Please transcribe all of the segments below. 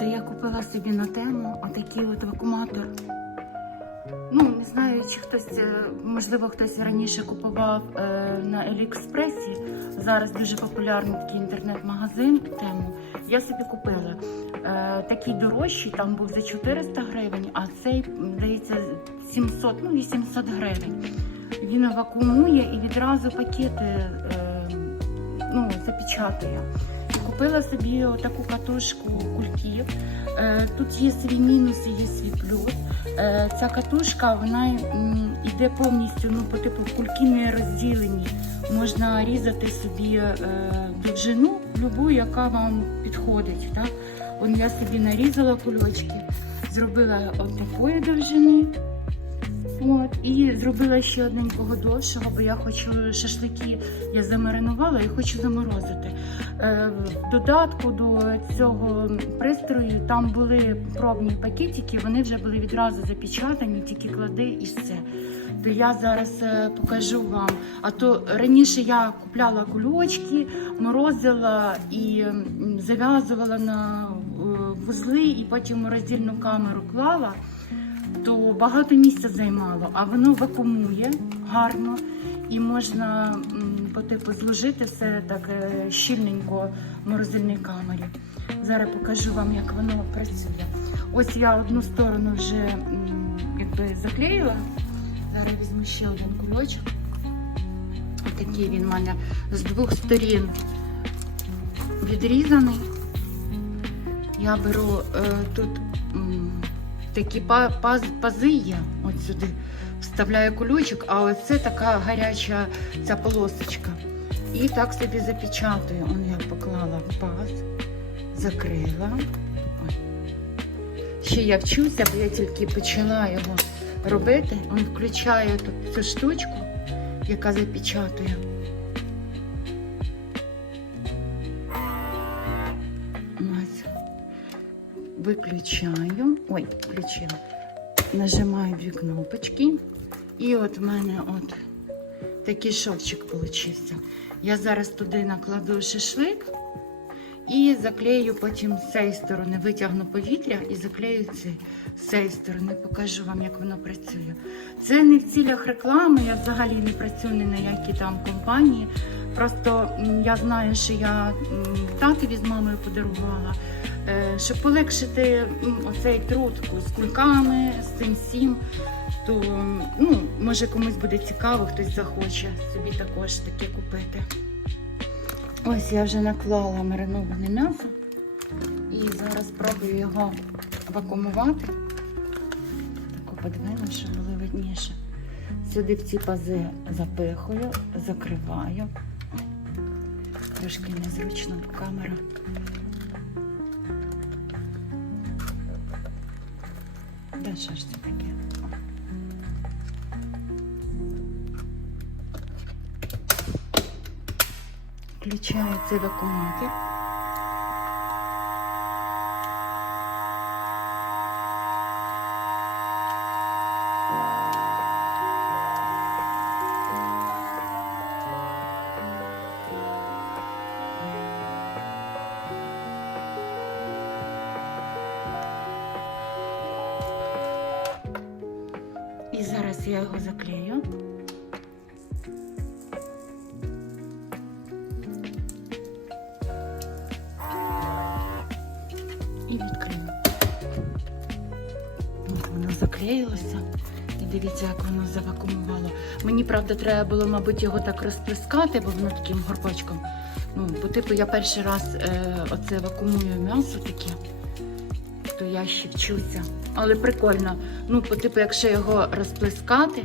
Це я купила собі на тему отакий от вакууматор. Ну, не знаю, чи хтось, е, можливо, хтось раніше купував е, на Аліекспресі. Зараз дуже популярний такий інтернет-магазин тему. Я собі купила. Е, такий дорожчий, там був за 400 гривень, а цей, здається, 700, ну 800 гривень. Він вакуумує і відразу пакети е, ну, запечатує. Купила собі таку катушку кульків. Е, Тут є свій мінус і є свій плюс. Е, Ця катушка вона йде повністю ну, по типу кульки не розділені. Можна різати собі е, довжину, любу, яка вам підходить. Так? Я собі нарізала кульочки, зробила такої довжини. От, і зробила ще одненького довшого, бо я хочу шашлики, я замаринувала і хочу заморозити. Е, в додатку до цього пристрою там були пробні пакетики, вони вже були відразу запечатані, тільки клади і все. То я зараз е, покажу вам. А то раніше я купляла кульочки, морозила і зав'язувала на е, вузли, і потім роздільну камеру клала то багато місця займало, а воно вакуумує гарно і можна по типу зложити все так е, щільненько в морозильній камері. Зараз покажу вам, як воно працює. Ось я одну сторону вже якби заклеїла. Зараз візьму ще один кульочок. Отакий він в мене з двох сторін відрізаний. Я беру е, тут такі па- паз, пази є, от сюди вставляю кульочок, а оце така гаряча ця полосочка. І так собі запечатую. Он я поклала в паз, закрила. Ще я вчуся, бо я тільки почала його робити. Он включає тут цю штучку, яка запечатує. Виключаю. Ой, включила. Нажимаю дві кнопочки. І от в мене от такий шовчик получився. Я зараз туди накладу шашлик і заклею потім з цієї сторони, витягну повітря і заклею цей, з цієї сторони. Покажу вам, як воно працює. Це не в цілях реклами, я взагалі не працюю ні на які там компанії. Просто я знаю, що я татові з мамою подарувала. Е, Щоб полегшити оцей труд з кульками, з цим всім, то ну, може комусь буде цікаво, хтось захоче собі також таке купити. Ось я вже наклала мариноване м'ясо і зараз спробую його вакуумувати. Таку подвину, щоб було видніше. Сюди в ці пази запихую, закриваю. Трошки незручно, камера. Де що ж це таке? Включаю цей вакууматор. Зараз я його заклею. І відкрию. От воно заклеїлося. І дивіться, як воно завакуумувало. Мені, правда, треба було, мабуть, його так розплескати, бо воно таким горбочком. Ну, бо типу я перший раз е, оце вакуумую м'ясо таке, то я ще вчуся. Але прикольно. Ну, по типу, якщо його розплескати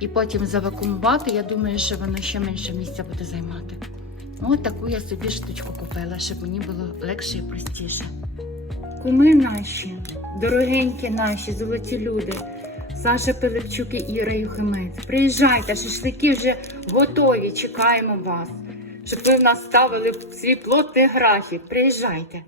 і потім завакуумувати, я думаю, що воно ще менше місця буде займати. Ось таку я собі штучку купила, щоб мені було легше і простіше. Куми наші, дорогенькі наші, золоті люди. Саша Пилипчук і Іра Юхимець. Приїжджайте, шашлики вже готові. Чекаємо вас, щоб ви в нас ставили свій плотний графік. Приїжджайте.